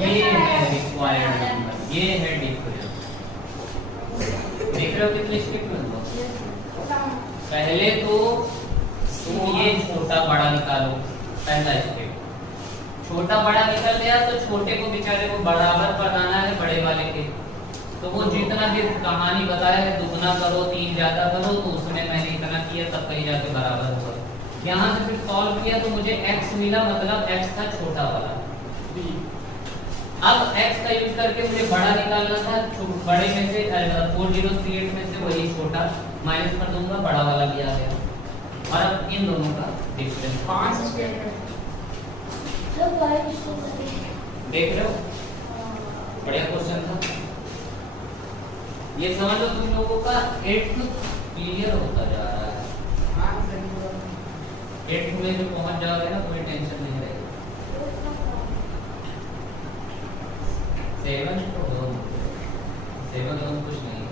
ये है रिक्वायर्ड नंबर, ये है डिफरेंस। देख रहे हो कितने स्टेप में हो? पहले तो तुम ये छोटा बड़ा निकालो, पहला स्टेप। छोटा बड़ा निकल गया तो छोटे को बेचारे को बराबर बनाना है बड़े वाले के। तो वो जितना भी कहानी बताया है दुगना करो 3 ज्यादा करो, तो उसने मैंने इतना किया तब कहीं जाके बराबर हुआ। यहाँ से फिर सॉल्व किया तो मुझे x मिला, मतलब x था छोटा वाला। अब x का यूज करके मुझे बड़ा निकालना था, बड़े में से 4038 में से वही छोटा माइनस कर दूंगा, बड़ा वाला भी आ गया। और अब इन दोनों का डिफरेंस 5 स्टेप है। देख रहे हो, बढ़िया क्वेश्चन था। ये समझ लो तुम लोगों का 8th क्लियर होता जा रहा है। हाँ सही है। 8th में जो पहुंच जाओगे ना कोई टेंशन नहीं रहेगी। 7 तो हो, 7 तो कुछ नहीं।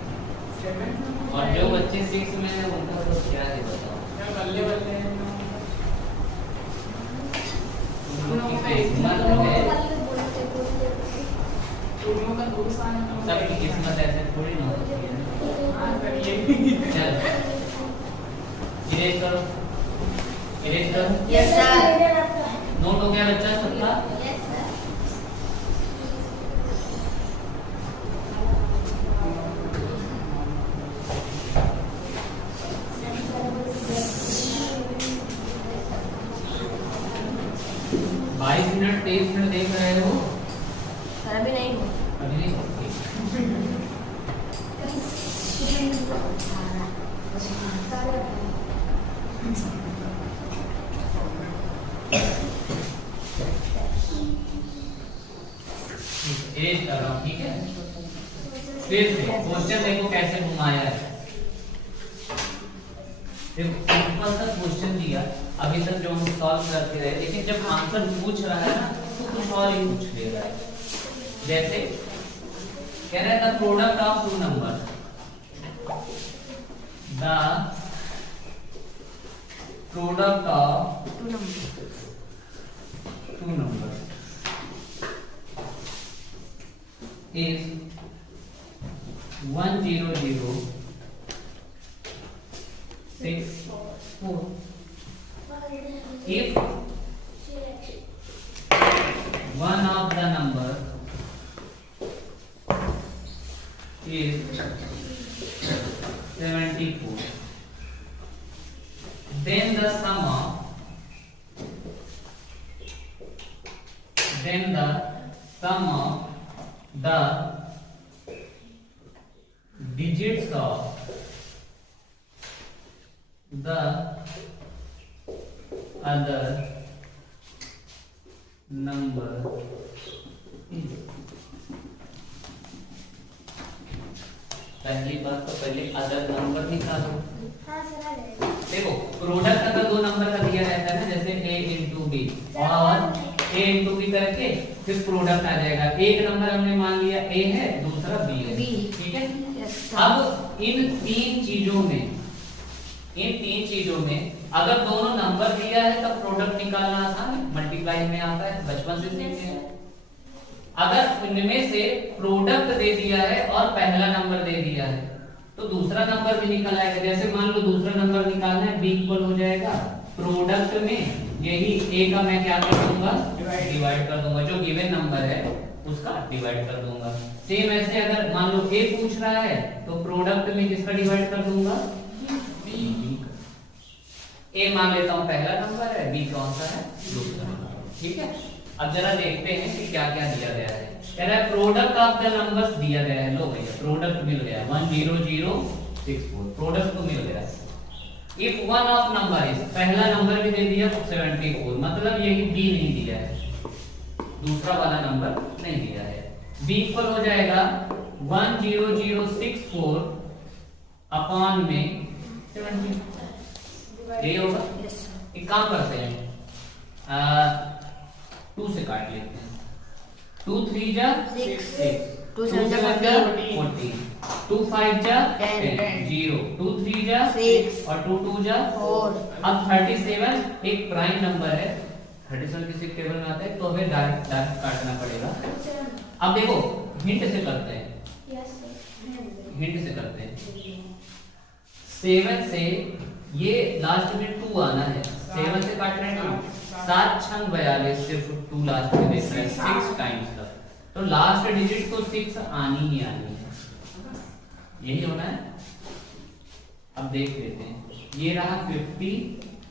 7 और जो बच्चे 6 में हैं उनका तो क्या है बताओ। बल्ले बल्ले तुम लोग की किस्मत है, दोनों का 2 साल है। सबकी किस्मत ऐसे थोड़ी ना होती है। हाँ सर ये चल इरेज करो, इरेज करो। Yes sir. नोट हो गया बच्चा सबका? Yes sir. बाईस मिनट 23 मिनट देख रहे हो? सर अभी नहीं हो। अभी नहीं होती। इरेज कर रहा हूँ, ठीक है? फिर से क्वेश्चन देखो कैसे घुमाया है। सिंपल सा क्वेश्चन दिया, अभी तक जो हम सॉल्व करते रहे, लेकिन जब आंसर पूछ रहा है ना तो कुछ और ही पूछ ले रहा है। जैसे कह रहा है the product of two number, the product of two number is 10064 if one of the number is 74, then the sum of the digits of the other number is। पहली बात तो पहले अदर नंबर निकालो। देखो प्रोडक्ट अगर दो number का दिया रहता है ना, जैसे a इंटू बी और a इंटू बी करके फिर प्रोडक्ट आ जाएगा। एक नंबर हमने मान लिया a है, दूसरा b है, ठीक है? अब इन तीन चीजों में अगर दोनों नंबर दिया है तब प्रोडक्ट निकालना आसान है, मल्टीप्लाई में आता है, बचपन से सीखे हैं। अगर इनमें से प्रोडक्ट दे दिया है और पहला नंबर दे दिया है तो दूसरा नंबर भी निकल आएगा। जैसे मान लो दूसरा नंबर निकालना है, b इक्वल हो जाएगा प्रोडक्ट में यही a का मैं क्या कर दूंगा, डिवाइड कर दूंगा, जो गिवन नंबर है उसका डिवाइड कर दूंगा। सेम ऐसे अगर मान लो a पूछ रहा है तो प्रोडक्ट में किसका डिवाइड कर दूंगा, b। a मान लेता हूं पहला नंबर है, b कौन सा है, दूसरा नंबर, ठीक है? अब जरा देखते हैं कि क्या क्या दिया गया है। कह रहा है प्रोडक्ट ऑफ द नंबर्स दिया गया है। लो भैया प्रोडक्ट मिल गया 10064, प्रोडक्ट तो मिल गया। If one of number is, पहला नंबर भी दे दिया 74, मतलब यही b नहीं दिया है, दूसरा वाला नंबर नहीं दिया है। b इक्वल हो जाएगा 10064 अपॉन में 70। यही होगा। यस एक काम करते हैं 2 से काट लेते हैं। 2 3 जा 6 2 2 7 7 जा 14 14 2 5 जा 10 0 2 3 जा 6 और 2 2 जा 4 अब 37 एक प्राइम नंबर है। 37 किसी टेबल में आता है तो हमें डायरेक्ट काटना पड़ेगा। अब देखो हिंट से करते हैं, हिंट से करते हैं। 7 से ये लास्ट में 2 आना है, 7 से काट रहे हैं 2 7 6 42 सिर्फ 2 लास्ट में देख रहे हैं 6 टाइम्स तक, तो लास्ट डिजिट तो 6 आनी ही आनी है, यही होना है। अब देख लेते हैं, ये रहा 50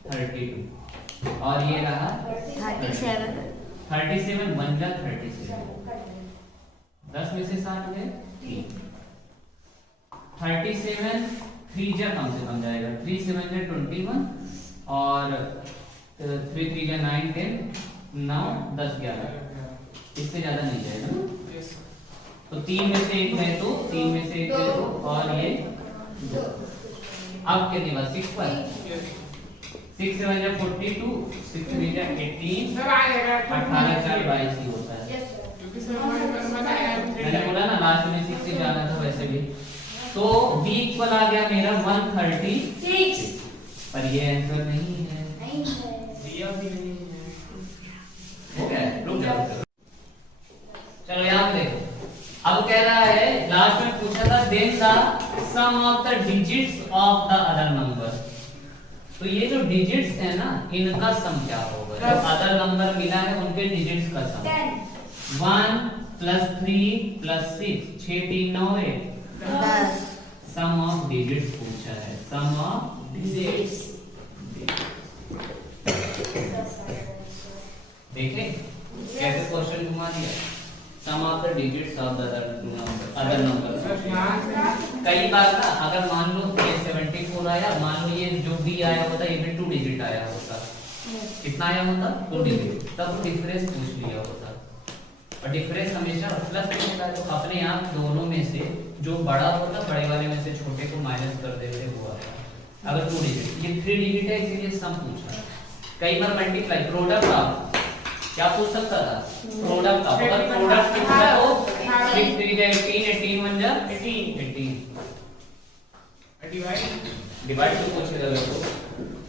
32 और ये रहा 37 बन जा 37 10 में से 60 गए 37 3 जा कम से कम जाएगा 3 7 जा 21 और 3 3 जा 9 10 9 10 11 इससे ज्यादा नहीं जाएगा ना। तो 3 में से एक मैं तो 3 में से एक तो और ये 2। अब कितनी बात 6 पर 6 7 जा 42 6 3 जा 18 18 4 22 ही होता है। मैंने बोला ना लास्ट में 6 से जाना था वैसे भी। तो b इक्वल आ गया मेरा 136 पर ये आंसर नहीं है। हो गया रुक जाओ चलो यहाँ पे देखो। अब कह रहा है लास्ट में पूछा था then the sum of the digits of the other number. तो ये जो डिजिट्स है ना इनका सम क्या होगा, जो अदर नंबर मिला है उनके डिजिट्स का सम 1 + 3 + 6 6 3 9 1 सम ऑफ डिजिट्स पूछा है, सम ऑफ डिजिट्स। देखें कैसे क्वेश्चन घुमा दिया। Sum of the digits of the other number. कई बार ना अगर मान लो ये 74 आया, मान लो ये जो b आया होता ये भी 2 डिजिट आया होता, कितना आया होता 2 डिजिट, तब डिफरेंस पूछ लिया होता। और डिफरेंस हमेशा प्लस में होता है, तो अपने आप दोनों में से जो बड़ा होता बड़े वाले में से छोटे को माइनस कर देते हुआ है। अगर 2 डिजिट ये 3 डिजिट है इसीलिए सम पूछा। कई बार मल्टीप्लाई प्रोडक्ट का क्या पूछ सकता था, प्रोडक्ट का अगर प्रोडक्ट कितना है तो 6 3 जा 18 18 1 जा 18 डिवाइड तो पूछेगा तो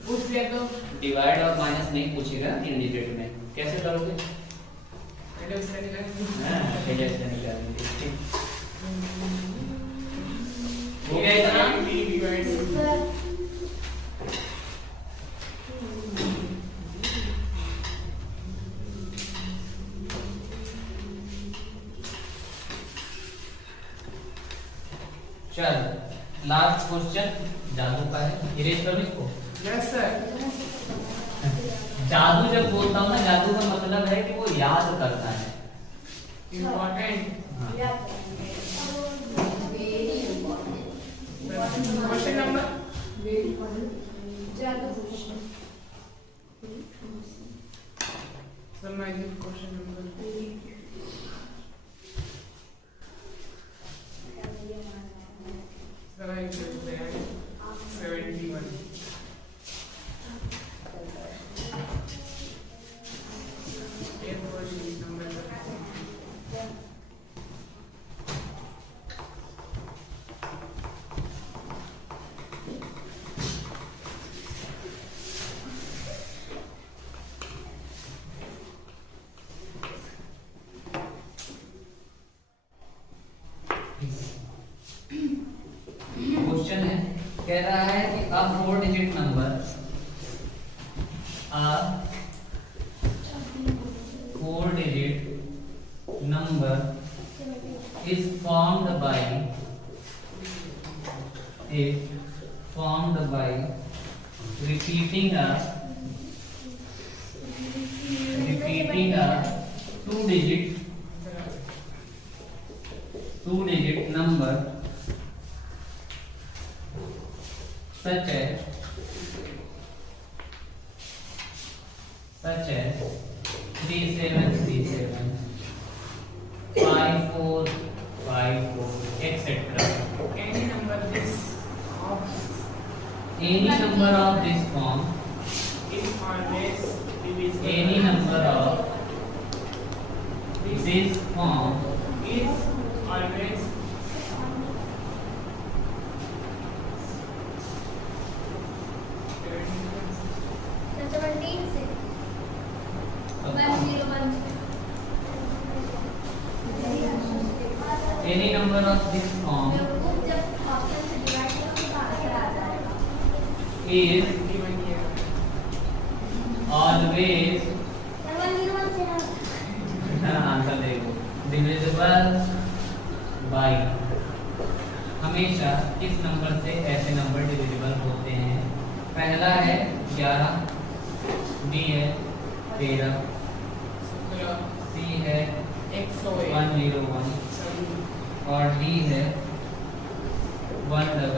पूछ लिया तो डिवाइड और माइनस नहीं पूछेगा 3 डिजिट में, कैसे करोगे? हां कैसे निकालेंगे। हो गया इतना चल लास्ट क्वेश्चन जादू का है, इरेज करो इसको। Yes sir. जादू जब बोलता हूँ ना, जादू का मतलब है कि वो याद करना है, इम्पोर्टेंट क्वेश्चन नंबर समझिए क्वेश्चन नंबर क्वेश्चन है, कह रहा है कि a 4 digit number is formed by repeating a 2-digit number such as 3737 5 4 5 4 etc. Any number this of Any number of this form, is always divisible. any number of this form is always any number of this form is given here. always answer देखो divisible by हमेशा किस number से ऐसे number divisible होते हैं। पहला है 11, B है 13, सी है 101 और डी है 100।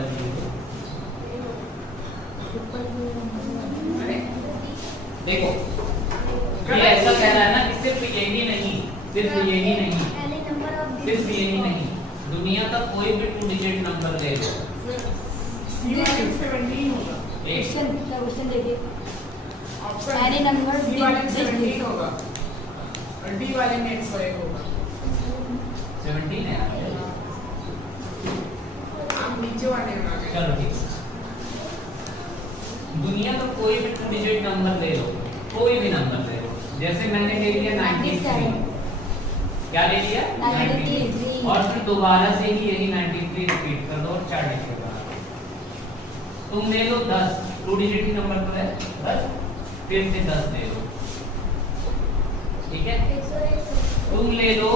देखो ये ऐसा कह रहा है ना कि सिर्फ यही नहीं, सिर्फ यही नहीं, सिर्फ यही नहीं, दुनिया का कोई भी 2 डिजिट नंबर ले लो। C1 17 होगा। एक ऑप्शन Any number C वाले में digit 17 होगा और D वाले में 101 होगा। 17 है यहाँ पे। आप नीचे वाले में आ गए। चलो ठीक है। दुनिया का कोई भी 2 डिजिट नंबर ले लो, कोई भी नंबर ले लो। जैसे मैंने ले लिया 93, क्या ले लिया 93 और फिर दोबारा से ही यही 93 रिपीट कर दो और 4 डिजिट बना दो। तुम ले लो 10, 2 डिजिट ही नंबर तो है 10, फिर से 10 ले लो, ठीक है। तुम ले लो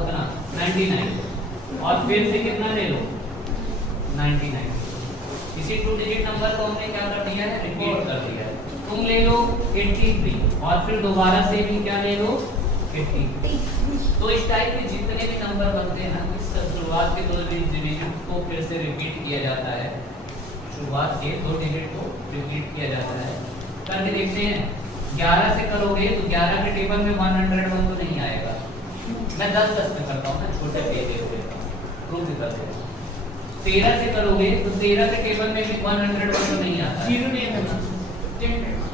उतना 99 और फिर से कितना ले लो 99। इसी 2 डिजिट नंबर को हमने क्या कर दिया है, रिपीट कर दिया है। तुम ले लो 83 और फिर दोबारा से भी क्या ले लो 80। तो इस टाइप के जितने भी नंबर बनते हैं ना, इस शुरुआत के 2 डिजिट को फिर से रिपीट किया जाता है, शुरुआत के 2 डिजिट को रिपीट किया जाता है। करके देखते हैं। 11 से करोगे तो 11 के टेबल में 101 तो नहीं आएगा। मैं 10 में करता हूँ ना, छोटे पेज देता हूँ, प्रूफ कर देता हूँ। 13 से करोगे तो 13 के टेबल में भी 101 तो नहीं आता। 0 नहीं है ना।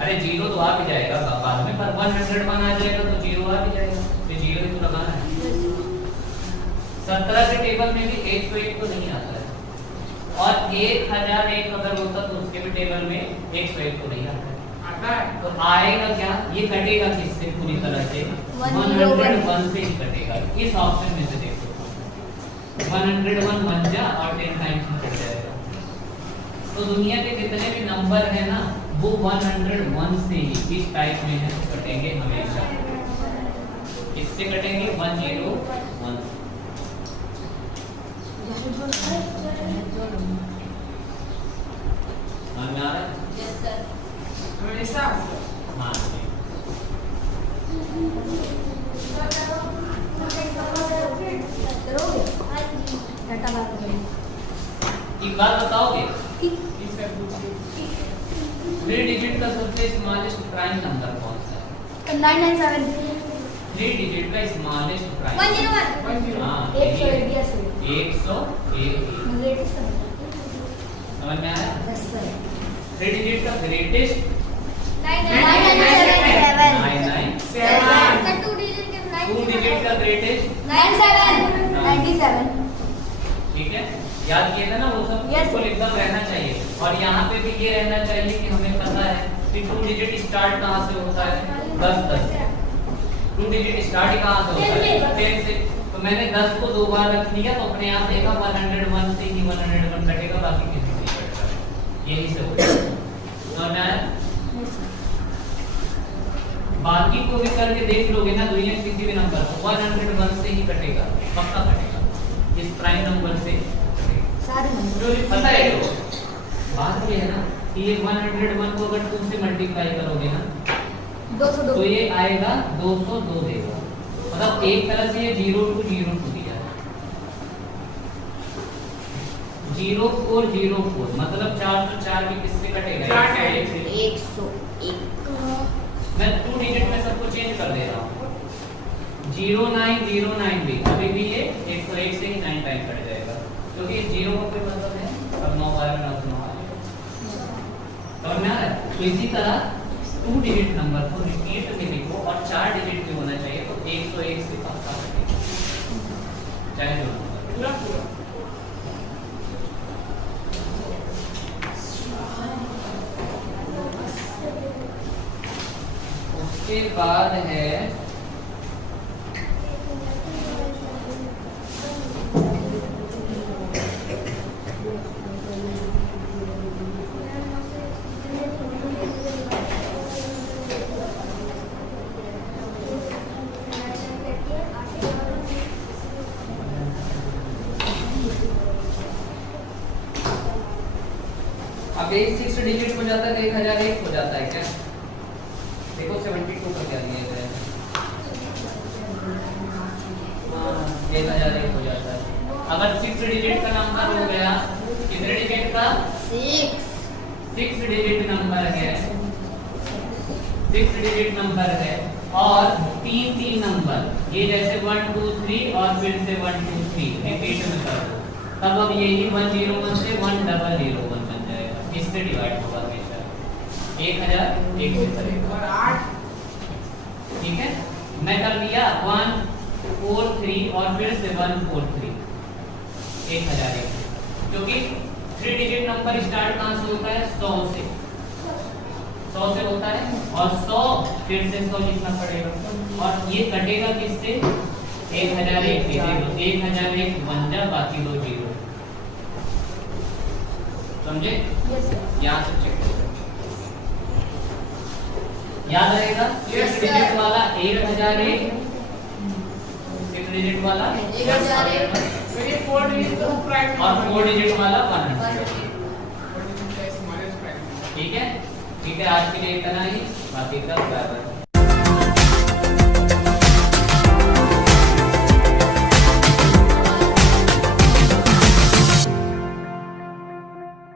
अरे 0 तो आ भी जाएगा बाद में, पर 101 आ जाएगा तो 0 आ भी जाएगा, तो 0 ही तो लगाना है। 17 के टेबल में भी 101 तो नहीं आता है और 1001 अगर होता तो उसके भी टेबल में 101 तो नहीं आता है। आता है तो आएगा क्या, ये कटेगा किससे पूरी तरह से 101 से ही कटेगा। इस ऑप्शन में से देखो 101 बन जा और 10 टाइम्स में कट जाएगा। तो दुनिया के जितने भी नंबर है ना वो 101 से ही इस टाइप में है, कटेंगे हमेशा। इससे कटेंगे 101। समझ में आ रहा है? हमेशा हाँ ठीक। एक बात बताओगे, इसका पूछिए 3 डिजिट का सबसे स्मॉलेस्ट प्राइम नंबर कौन सा है? 997 3 डिजिट का स्मॉलेस्ट प्राइम 101 हाँ 101 101। समझ में आया? 3 डिजिट का ग्रेटेस्ट 997 2 डिजिट का ग्रेटेस्ट 97 ठीक है। याद किए थे ना वो सब, Yes. बिल्कुल एकदम रहना चाहिए। और यहाँ पे भी ये रहना चाहिए कि हमें पता है कि 2 डिजिट स्टार्ट कहाँ से होता है 10 से। 2 डिजिट स्टार्ट कहाँ से होता है 10 से। तो मैंने 10 को 2 बार रख लिया तो अपने आप देखा 101 से ही 101 कटेगा, बाकी किसी से नहीं कटेगा। यही से होगा। समझ में आया? बाकी को भी करके देख लोगे ना, दुनिया के किसी भी नंबर को 101 से ही कटेगा, पक्का कटेगा। इस प्राइम नंबर से पता है तो बात ये है ना कि ये 101 को अगर 2 से मल्टीप्लाई करोगे ना 202 तो ये आएगा 202 देगा। मतलब एक तरह से ये 0202 दिया है। 0404 मतलब 404 भी किससे कटेगा? 101 से। 101 मैं 2 डिजिट में सबको चेंज कर दे रहा हूँ। 0909 भी अभी भी ये 101 से ही 9 टाइम कट जाएगा, क्योंकि इस 0 का कोई मतलब है। अब 9 12 9 9 आ जाएगा, समझ में आ रहा है? तो इसी तरह 2 डिजिट नंबर को रिपीट में लिखो और 4 डिजिट में होना चाहिए, तो 101 से पक्का कटेगा, चाहे जो नंबर। पूरा पूरा उसके बाद है अब ये 6 डिजिट हो जाता है, 1001 हो जाता है क्या? देखो 72 का क्या दिया गया है, 1001 हो जाता है। अगर 6 डिजिट का नंबर हो गया, कितने डिजिट का? 6 डिजिट नंबर है, 6 डिजिट नंबर है और 3 नंबर, ये जैसे 1 2 3 और फिर से 1 2 3 रिपीट में कर दो, तब अब यही 101 से 1001 बन जाएगा, इससे डिवाइड होगा हमेशा, 1001 से करेगा। और 8 ठीक है, मैं कर दिया 1 4 3 और फिर से 1 4 3, 1001, क्योंकि 3 डिजिट नंबर स्टार्ट कहाँ से होता है? 100 से, 100 से होता है और 100 फिर से 100 लिखना पड़ेगा और ये कटेगा किससे? 1001 से, 1001 बन जा, बाकी दो 0, समझे? यहाँ से चेक करो, याद रहेगा? 6 डिजिट वाला 1001, 6 डिजिट वाला 1001, फिर ये 4 डिजिट तो प्राइम और 4 डिजिट वाला 100। 4 डिजिट प्लस माइनस प्राइम। ठीक है, ठीक है, आज के लिए इतना ही, बाकी का बराबर।